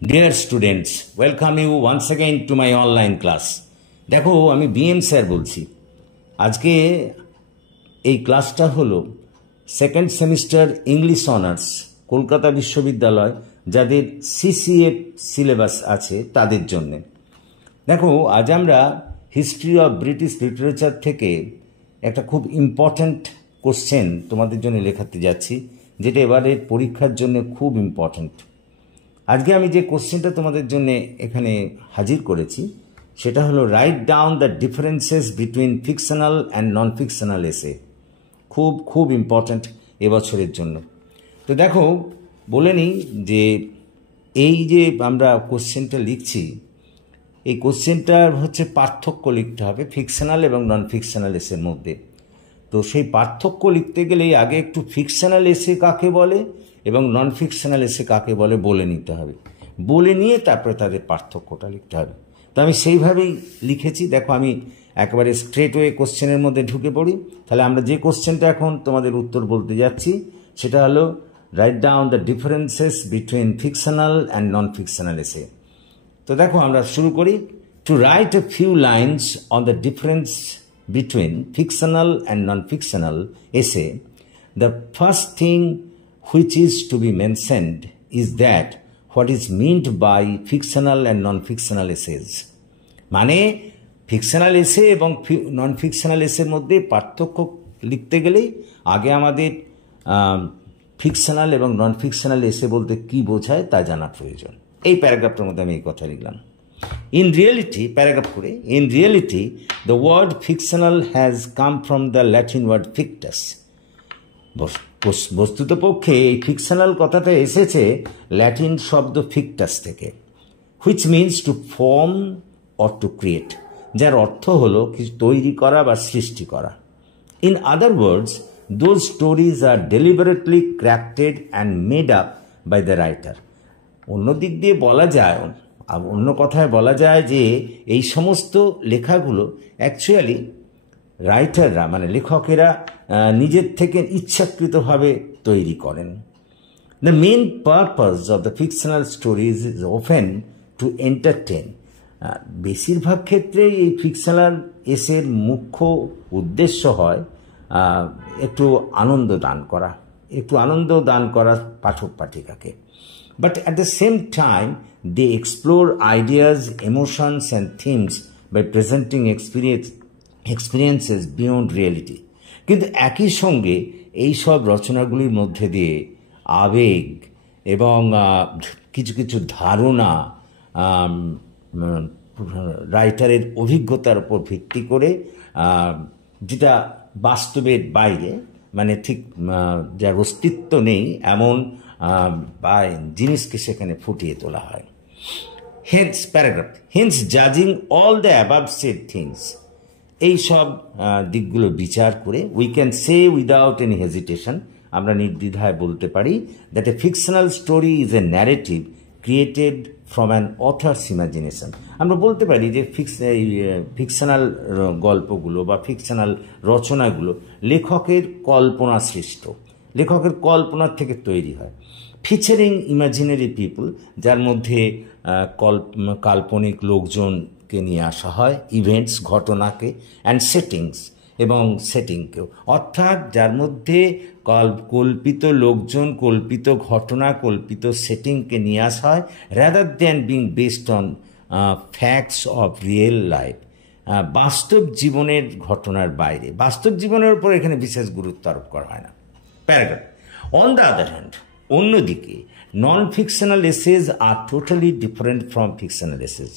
Dear students, welcome you once again to my online class. দেখো আমি BM sir বলছি। আজকে এই ক্লাসটা হলো second semester English honours Kolkata বিশ্ববিদ্যালয় যাদের সিসিএফ সিলেবাস আছে তাদের জন্য। দেখো আজ আমরা হিস্ট্রি অফ ব্রিটিশ লিটারেচার থেকে একটা খুব ইম্পর্ট্যান্ট কোশ্চেন তোমাদের জন্য লেখাতে যাচ্ছি, যেটা এবারের পরীক্ষার জন্য খুব ইম্পর্ট্যান্ট। আজকে আমি যে কোশ্চেনটা তোমাদের জন্য এখানে হাজির করেছি সেটা হলো write down the differences between fictional and non fictional এসে। খুব খুব ইম্পর্ট্যান্ট এবছরের জন্য। তো দেখো বলে নিই যে এই যে আমরা কোশ্চেনটা লিখছি, এই কোশ্চেনটার হচ্ছে পার্থক্য লিখতে হবে ফিকশনাল এবং নন ফিকশনাল এসের মধ্যে। তো সেই পার্থক্য লিখতে গেলে আগে একটু ফিকশনাল এসে কাকে বলে এবং নন ফিকশনাল এসে কাকে বলে নিতে হবে, বলে নিয়ে তারপরে তাদের পার্থক্যটা লিখতে হবে। তো আমি সেইভাবেই লিখেছি। দেখো আমি একেবারে স্ট্রেট ওয়ে কোশ্চেনের মধ্যে ঢুকে পড়ি। তাহলে আমরা যে কোশ্চেনটা এখন তোমাদের উত্তর বলতে যাচ্ছি সেটা হলো write down the differences between fictional and non fictional essay. তো দেখো আমরা শুরু করি। To write a few lines on the difference between fictional and non-fictional essay, the first thing which is to be mentioned is that what is meant by fictional and non-fictional essays. মানে fictional এসে এবং নন fictional এসের মধ্যে পার্থক্য লিখতে গেলেই আগে আমাদের ফিকশনাল এবং নন ফিকশনাল এসে বলতে কি বোঝায় তা জানা প্রয়োজন। এই প্যারাগ্রাফটার মধ্যে আমি এই কথা লিখলাম। In reality, paragraph 4, in reality, the word fictional has come from the Latin word fictus. বস্তুতপক্ষে এই ফিকশনাল কথাটা এসেছে ল্যাটিন শব্দ ফিকটাস থেকে, which means to form or to create, যার অর্থ হলো কিছু তৈরি করা বা সৃষ্টি করা। In other words, those stories are deliberately crafted and made up by the writer. অন্য দিক দিয়ে বলা যায়, অন্য কথায় বলা যায় যে এই সমস্ত লেখাগুলো অ্যাকচুয়ালি রাইটাররা মানে লেখকেরা নিজের থেকে ইচ্ছাকৃতভাবে তৈরি করেন। The main purpose of the fictional stories is often to entertain. বেশিরভাগ ক্ষেত্রে এই ফিকশনাল এসের মুখ্য উদ্দেশ্য হয় একটু আনন্দ দান করা পাঠক পাঠিকাকে। But at the same time, they explore ideas, emotions, and themes by presenting experiences beyond reality. কিন্তু একই সঙ্গে এই সব রচনাগুলির মধ্যে দিয়ে আবেগ এবং কিছু কিছু ধারণা রাইটারের অভিজ্ঞতার উপর ভিত্তি করে, যেটা বাস্তবের বাইরে মানে ঠিক যার অস্তিত্ব নেই এমন বা জিনিসকে সেখানে ফুটিয়ে তোলা হয়। হেন্স প্যারাগ্রাফ, হেন্স জাজিং all the above said things, এই সব দিকগুলো বিচার করে we can say without any hesitation, আমরা নির্দ্বিধায় বলতে পারি that a fictional story is a narrative created from an author's imagination. আমরা বলতে পারি যে ফিকশনাল গল্পগুলো বা ফিকশনাল রচনাগুলো লেখকের কল্পনা সৃষ্ট, লেখকের কল্পনার থেকে তৈরি হয়। ফিচারিং ইমাজিনারি পিপল, যার মধ্যে কাল্পনিক লোকজনকে নিয়ে আসা হয়, ইভেন্টস ঘটনাকে, অ্যান্ড সেটিংস এবং সেটিংকেও, অর্থাৎ যার মধ্যে কল্পিত লোকজন, কল্পিত ঘটনা, কল্পিত সেটিংকে নিয়ে আসা হয় rather than being based on facts of real life, বাস্তব জীবনের ঘটনার বাইরে, বাস্তব জীবনের উপর এখানে বিশেষ গুরুত্ব আরোপ করা হয় না। Paragraph, on the other hand, অন্যদিকে non fictional essays are totally different from fictional essays.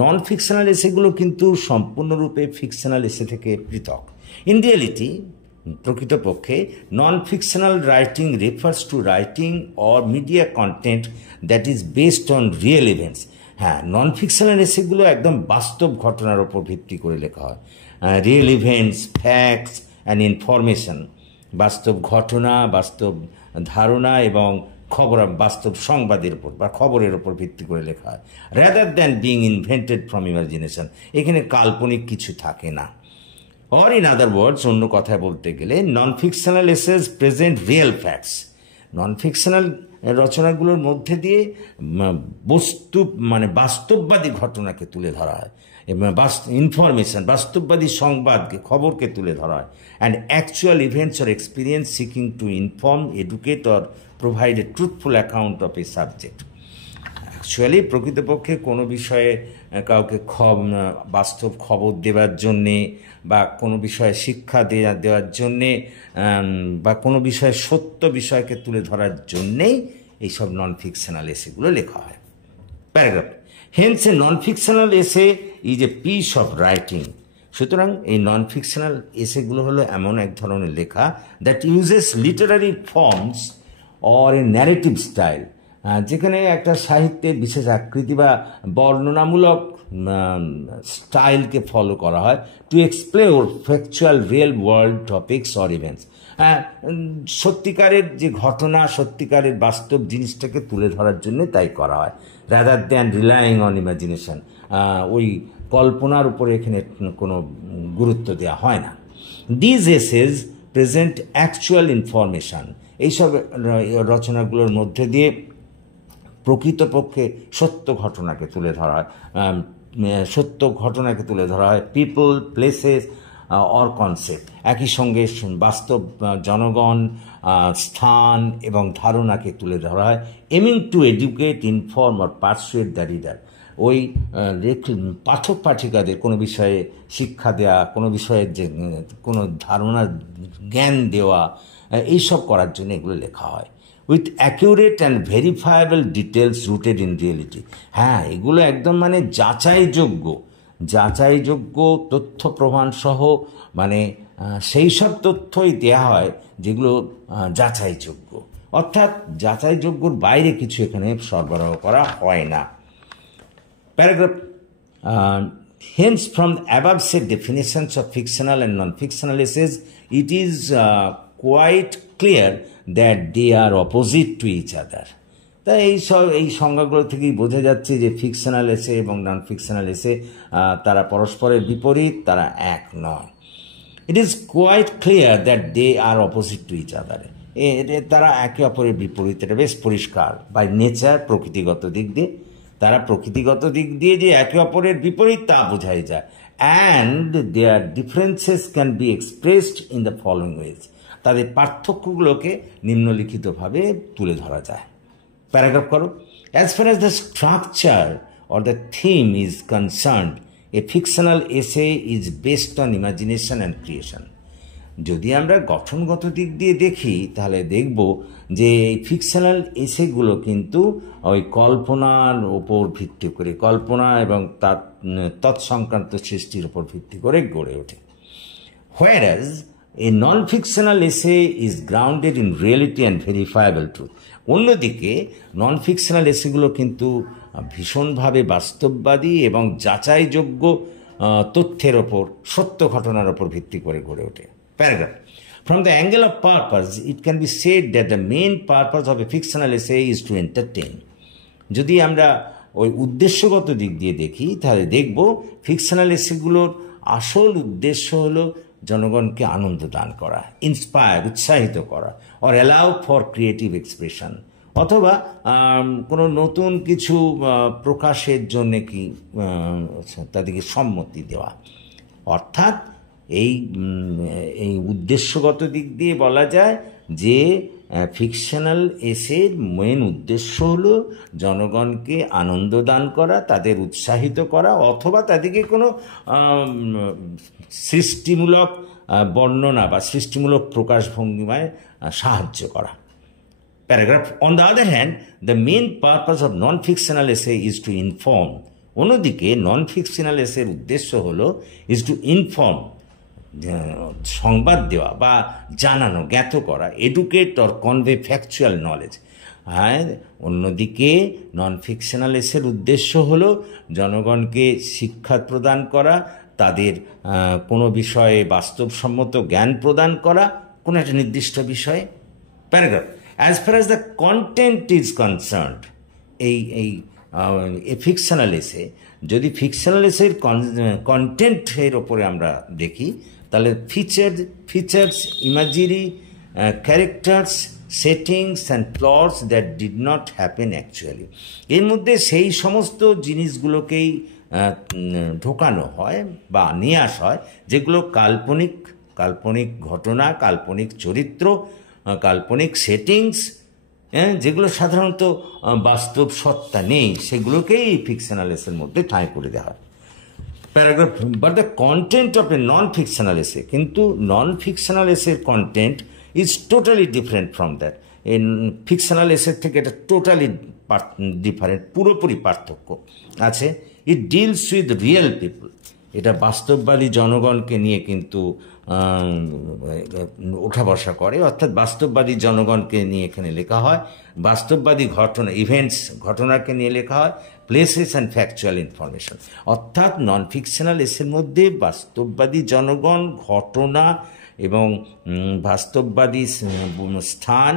Non fictional এসেগুলো কিন্তু সম্পূর্ণরূপে ফিকশনাল এসে থেকে পৃথক। ইন রিয়েলিটি, প্রকৃতপক্ষে non fictional writing refers to writing or media content that is based on real events. হ্যাঁ, non fictional এসেগুলো একদম বাস্তব ঘটনার ওপর ভিত্তি করে লেখা হয়। Real events, facts and information, বাস্তব ঘটনা, বাস্তব ধারণা এবং বাস্তব সংবাদের উপর বা খবরের উপর ভিত্তি করে লেখা হয়। Rather than being invented from imagination, এখানে কাল্পনিক কিছু থাকে না। অর ইন আদার ওয়ার্ডস, অন্য কথায় বলতে গেলে non fictional essays present real facts. Non fictional রচনাগুলোর মধ্যে দিয়ে বাস্তববাদী ঘটনাকে তুলে ধরা হয়, ইনফরমেশন, বাস্তববাদী সংবাদকে, খবরকে তুলে ধরা হয়, and actual events or experience seeking to inform, educate or provide a truthful account of A subject. Actually প্রকৃতপক্ষে কোনো বিষয়ে কাউকে বাস্তব খবর দেওয়ার জন্যে, বা কোনো বিষয়ে শিক্ষা দেওয়ার জন্যে, বা কোনো বিষয়ে সত্য বিষয়কে তুলে ধরার জন্যেই এইসব নন ফিকশনাল এসেগুলো লেখা হয়। Paragraph, Haynes A non fictional essay is a piece of writing. সুতরাং এই নন ফিকশনাল এসেগুলো হলো এমন এক ধরনের লেখা that uses Literary forms or a narrative style, যেখানে একটা সাহিত্যের বিশেষ আকৃতি বা বর্ণনামূলক স্টাইলকে ফলো করা হয় to explore factual real world topics or events. সত্যিকারের যে ঘটনা, সত্যিকারের বাস্তব জিনিসটাকে তুলে ধরার জন্য তাই করা হয়, rather than relying on imagination. ওই কল্পনার উপরে এখানে কোনো গুরুত্ব দেওয়া হয় না। These essays present actual information. এইসব রচনাগুলোর মধ্যে দিয়ে প্রকৃতপক্ষে সত্য ঘটনাকে তুলে ধরা হয়, পিপল, প্লেসেস অর কনসেপ্ট। একই সঙ্গে বাস্তব জনগণ, স্থান এবং ধারণাকে তুলে ধরা হয়, এমিং two educate, inform or pursuit the reader. ওই পাঠক পাঠিকাদের কোনো বিষয়ে শিক্ষা দেওয়া, কোনো বিষয়ের যে কোনো ধারণা, জ্ঞান দেওয়া, এইসব করার জন্য এগুলো লেখা হয়। With accurate and verifiable details rooted in reality. হ্যাঁ, এগুলো একদম যাচাইযোগ্য তথ্য প্রমাণ সহ, সেই সব তথ্যই দেওয়া হয় যেগুলো যাচাইযোগ্য, অর্থাৎ যাচাইযোগ্যর বাইরে কিছু এখানে সরবরাহ করা হয় না। Paragraph, hence from above said definitions of fictional and non fictional essays it is quite clear that they are opposite to each other. তাই এই সংজ্ঞাগুলো থেকেই বোঝা যাচ্ছে যে ফিকশনাল এসে এবং নন ফিকশনাল এসে তারা পরস্পরের বিপরীত, তারা এক নয়। It is quite clear that they are opposite to each other. তারা একে অপরের বিপরীত, এটা বেশ পরিষ্কার। বাই নেচার, প্রকৃতিগত দিক দিয়ে তারা যে একে অপরের বিপরীত তা বোঝাই যায়। And their differences can be expressed in the following ways. তাদের পার্থক্যগুলোকে নিম্নলিখিতভাবে তুলে ধরা যায়। প্যারাগ্রাফ করো, as far as the structure or the theme is concerned, a fictional essay is based on imagination and creation. যদি আমরা গঠনগত দিক দিয়ে দেখি তাহলে দেখব যে এই ফিকশনাল এসেগুলো কিন্তু ওই কল্পনার ওপর ভিত্তি করে, কল্পনা এবং তৎসংক্রান্ত সৃষ্টির উপর ভিত্তি করে গড়ে ওঠে। হোয়ারাজ এ নন fictional essay is grounded in reality and verifiable truth. অন্যদিকে নন ফিকশনাল এসেগুলো কিন্তু ভীষণভাবে বাস্তববাদী এবং যাচাইযোগ্য তথ্যের ওপর, সত্য ঘটনার ওপর ভিত্তি করে গড়ে ওঠে। Paragraph. From the angle of purpose, it can be said that the main purpose of a fictional essay is to entertain. যদি আমরা ওই উদ্দেশ্যগত দিক দিয়ে দেখি তাহলে দেখব ফিকশনাল এসেগুলোর আসল উদ্দেশ্য হলো জনগণকে আনন্দ দান করা, ইন্সপায়ার, উৎসাহিত করা, or allow for creative expression, অথবা কোনো নতুন কিছু প্রকাশের জন্যে তাদেরকে সম্মতি দেওয়া। অর্থাৎ এই উদ্দেশ্যগত দিক দিয়ে বলা যায় যে ফিকশনাল এসের মেন উদ্দেশ্য হলো জনগণকে আনন্দ দান করা, তাদের উৎসাহিত করা, অথবা তাদেরকে কোনো সৃষ্টিমূলক বর্ণনা বা সৃষ্টিমূলক প্রকাশভঙ্গিমায় সাহায্য করা। Paragraph, on the other hand the main purpose of non fictional essay is to inform. অন্যদিকে নন ফিকশনাল এসের উদ্দেশ্য হলো ইজ টু ইনফর্ম, সংবাদ দেওয়া বা জানানো, জ্ঞাত করা, educate or convey factual knowledge. হ্যাঁ, অন্যদিকে নন ফিকশনাল এসের উদ্দেশ্য হলো জনগণকে শিক্ষা প্রদান করা, তাদের কোনো বিষয়ে বাস্তবসম্মত জ্ঞান প্রদান করা, কোনো একটা নির্দিষ্ট বিষয়ে। Paragraph, as far as the content is concerned, এই ফিকশনাল এসে, যদি ফিকশনাল এসের কন্টেন্টের ওপরে আমরা দেখি তাহলে features, imagery, characters, settings and plots that did not happen actually. এর মধ্যে সেই সমস্ত জিনিসগুলোকেই ঢোকানো হয় বা নিয়ে আসা হয় যেগুলো কাল্পনিক কাল্পনিক ঘটনা, কাল্পনিক চরিত্র, কাল্পনিক সেটিংস, যেগুলো সাধারণত বাস্তব সত্তা নেই, সেগুলোকেই ফিকশনাল এসের মধ্যে ঠাঁই করে দেওয়া হয়। Paragraph, but the content of A non fictional এসে, কিন্তু নন ফিকশনাল এসের content is totally different from that. এই ফিকশনাল এসের থেকে এটা টোটালি ডিফারেন্ট, পুরোপুরি পার্থক্য আছে। ইট ডিলস উইথ রিয়েল পিপল, এটা বাস্তববাদী জনগণকে নিয়ে কিন্তু ওঠা বসা করে, অর্থাৎ বাস্তববাদী জনগণকে নিয়ে এখানে লেখা হয়, বাস্তববাদী ঘটনা, ইভেন্টস, ঘটনাকে নিয়ে লেখা হয়, প্লেসেস অ্যান্ড ফ্যাকচুয়াল ইনফরমেশন। অর্থাৎ নন ফিকশনাল এসের মধ্যে বাস্তববাদী জনগণ, ঘটনা এবং বাস্তববাদী স্থান,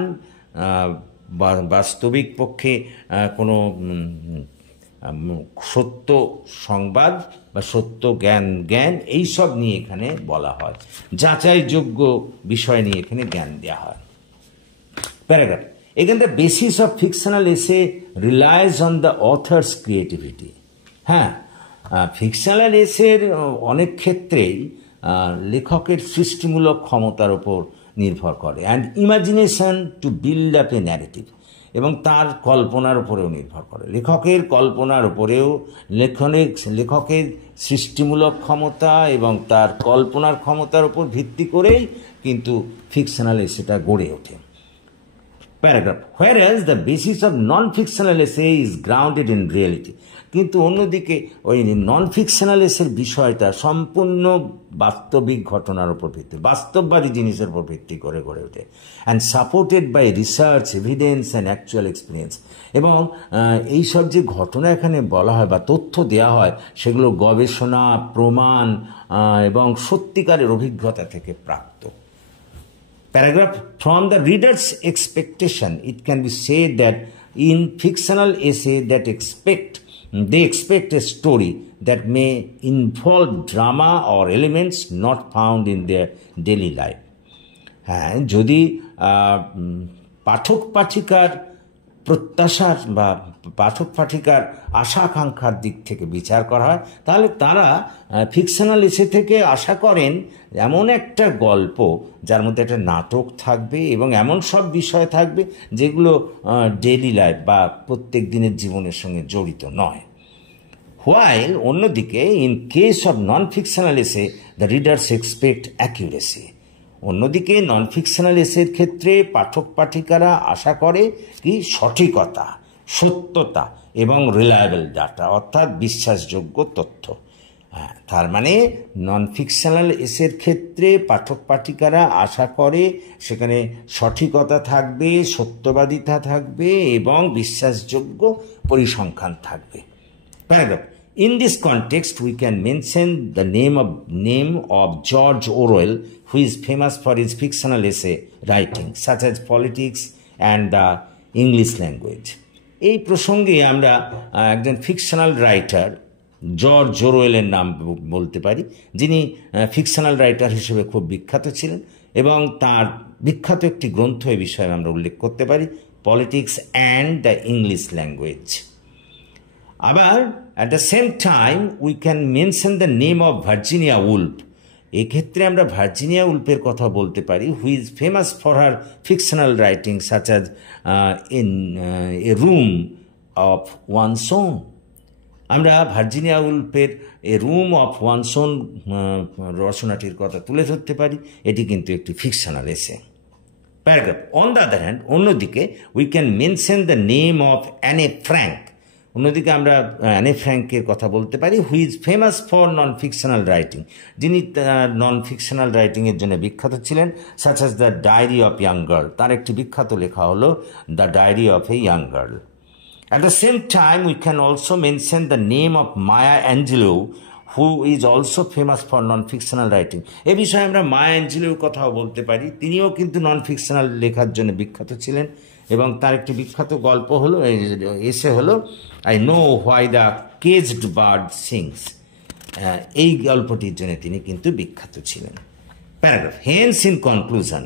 বাস্তবিক পক্ষে কোনো সত্য সংবাদ বা সত্য জ্ঞান এইসব নিয়ে এখানে বলা হয়, যাচাইযোগ্য বিষয় নিয়ে এখানে জ্ঞান দেওয়া হয়। প্যারাগ্রাফ, এখানে দ্য বেসিস অফ ফিকশনাল এসে realise on the authors creativity. হ্যাঁ, ফিকশনাল এসের অনেক ক্ষেত্রেই লেখকের সৃষ্টিমূলক ক্ষমতার উপর নির্ভর করে, and imagination to build up A narrative, এবং তার কল্পনার উপরেও নির্ভর করে। লেখকের কল্পনার উপরেও, লেখকের সৃষ্টিমূলক ক্ষমতা এবং তার কল্পনার ক্ষমতার উপর ভিত্তি করেই কিন্তু ফিকশনাল এসেটা গড়ে ওঠে। Paragraph, whereas the basis of non-fictional essay is grounded in reality, কিন্তু অন্যদিকে ওই নন ফিকশনাল এসের বিষয়টা সম্পূর্ণ বাস্তবিক ঘটনার উপর ভিত্তি, বাস্তববাদী জিনিসের উপর ভিত্তি করে গড়ে ওঠে, and supported by research, evidence and actual experience, এবং এইসব যে ঘটনা এখানে বলা হয় বা তথ্য দেওয়া হয় সেগুলো গবেষণা, প্রমাণ এবং সত্যিকারের অভিজ্ঞতা থেকে প্রাপ্ত। Paragraph, from the reader's expectation, it can be said that in fictional essay they expect a story that may involve drama or elements not found in their daily life. হ্যাঁ, যদি পাঠক পাঠিকার প্রত্যাশার বা পাঠক পাঠিকার আশা আকাঙ্ক্ষার দিক থেকে বিচার করা হয়, তাহলে তারা ফিকশনাল এসে থেকে আশা করেন এমন একটা গল্প যার মধ্যে একটা নাটক থাকবে এবং এমন সব বিষয় থাকবে যেগুলো ডেইলি লাইফ বা প্রত্যেক দিনের জীবনের সঙ্গে জড়িত নয়। হোয়াইল অন্যদিকে in case of non fictional এসে দ্য রিডার্স এক্সপেক্ট অ্যাকিউরেসি, অন্যদিকে নন ফিকশনাল এসের ক্ষেত্রে পাঠক পাঠিকারা আশা করে কি সঠিকতা, সত্যতা এবং রিলায়েবল ডাটা, অর্থাৎ বিশ্বাসযোগ্য তথ্য। হ্যাঁ, তার মানে নন ফিকশনাল এসের ক্ষেত্রে পাঠক পাঠিকারা আশা করে সেখানে সঠিকতা থাকবে, সত্যবাদিতা থাকবে এবং বিশ্বাসযোগ্য পরিসংখ্যান থাকবে। Paragraph, in this context we can mention the name of George Orwell, who is famous for his fictional essay writing such as Politics and the English Language. এই প্রসঙ্গে আমরা একজন ফিকশনাল রাইটার জর্জ ওরওয়েলের নাম বলতে পারি, যিনি ফিকশনাল রাইটার হিসেবে খুব বিখ্যাত ছিলেন, এবং তার বিখ্যাত একটি গ্রন্থ এই বিষয়ে আমরা উল্লেখ করতে পারি, politics and the English language. আবার at the same time we can mention the name of Virginia Woolf, এক্ষেত্রে আমরা ভার্জিনিয়া উলফের কথা বলতে পারি, who is famous for her fictional writing such as in A Room of One's Own. আমরা Virginia উলফের A Room of One's Own রচনাটির কথা তুলে ধরতে পারি, এটি কিন্তু একটি fictional essay. Paragraph, on the other hand অন্যদিকে we can mention the name of Anne Frank, অন্যদিকে আমরা অ্যানে ফ্র্যাঙ্কের কথা বলতে পারি, who is famous for non fictional writing, যিনি নন ফিকশনাল রাইটিংয়ের জন্য বিখ্যাত ছিলেন, such as the diary of young girl, তার একটি বিখ্যাত লেখা হলো the diary of a young girl. At the same time, we can also mention the name of Maya Angelou, who is also famous for non-fictional writing. এ বিষয়ে আমরা মায়া অ্যাঞ্জেলোর কথাও বলতে পারি, তিনিও কিন্তু নন ফিকশনাল লেখার জন্য বিখ্যাত ছিলেন, এবং তার একটি বিখ্যাত গল্প হলো, এসে হলো I know why the caged bird sings. এই গল্পটির জন্য তিনি কিন্তু বিখ্যাত ছিলেন। প্যারাগ্রাফ, হেন্স ইন কনক্লুশন,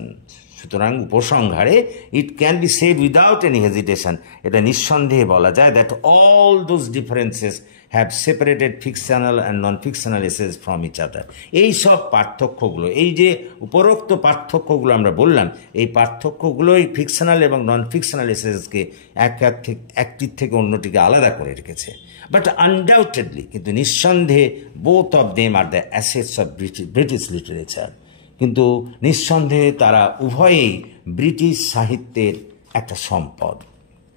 সুতরাং উপসংহারে it can be said without any hesitation, এটা নিঃসন্দেহে বলা যায় that all those differences have separated fictional and non fictional essays from each other. এই সব পার্থক্যগুলো, এই যে উপরোক্ত পার্থক্যগুলো আমরা বললাম, এই পার্থক্যগুলোই ফিকশনাল এবং নন ফিকশনাল এসেসকে একটির থেকে অন্যটিকে আলাদা করে রেখেছে। বাট আনডাউটেডলি, কিন্তু নিঃসন্দেহে both of them are the assets of British literature, কিন্তু নিঃসন্দেহে তারা উভয়েই ব্রিটিশ সাহিত্যের একটা সম্পদ।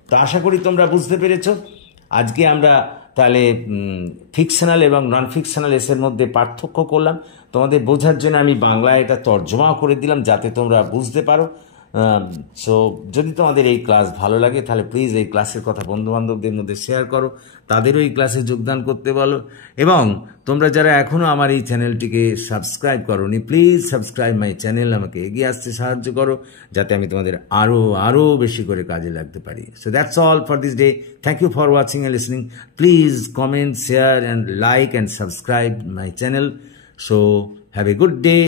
তো আশা করি তোমরা বুঝতে পেরেছ। আজকে আমরা তাহলে ফিকশনাল এবং নন ফিকশনাল এসের মধ্যে পার্থক্য করলাম। তোমাদের বোঝার জন্য আমি বাংলায় এটা তর্জমাও করে দিলাম যাতে তোমরা বুঝতে পারো। সো যদি তোমাদের এই ক্লাস ভালো লাগে তাহলে প্লিজ এই ক্লাসের কথা বন্ধুবান্ধবদের মধ্যে শেয়ার করো, তাদেরও এই ক্লাসে যোগদান করতে বলো। এবং তোমরা যারা এখনও আমার এই চ্যানেলটিকে সাবস্ক্রাইব করোনি, প্লিজ সাবস্ক্রাইব মাই চ্যানেল, আমাকে এগিয়ে আসতে সাহায্য করো যাতে আমি তোমাদের আরও বেশি করে কাজে লাগতে পারি। So that's all for this day. Thank you for watching and listening. Please comment, share and like and subscribe my channel. So have a good day.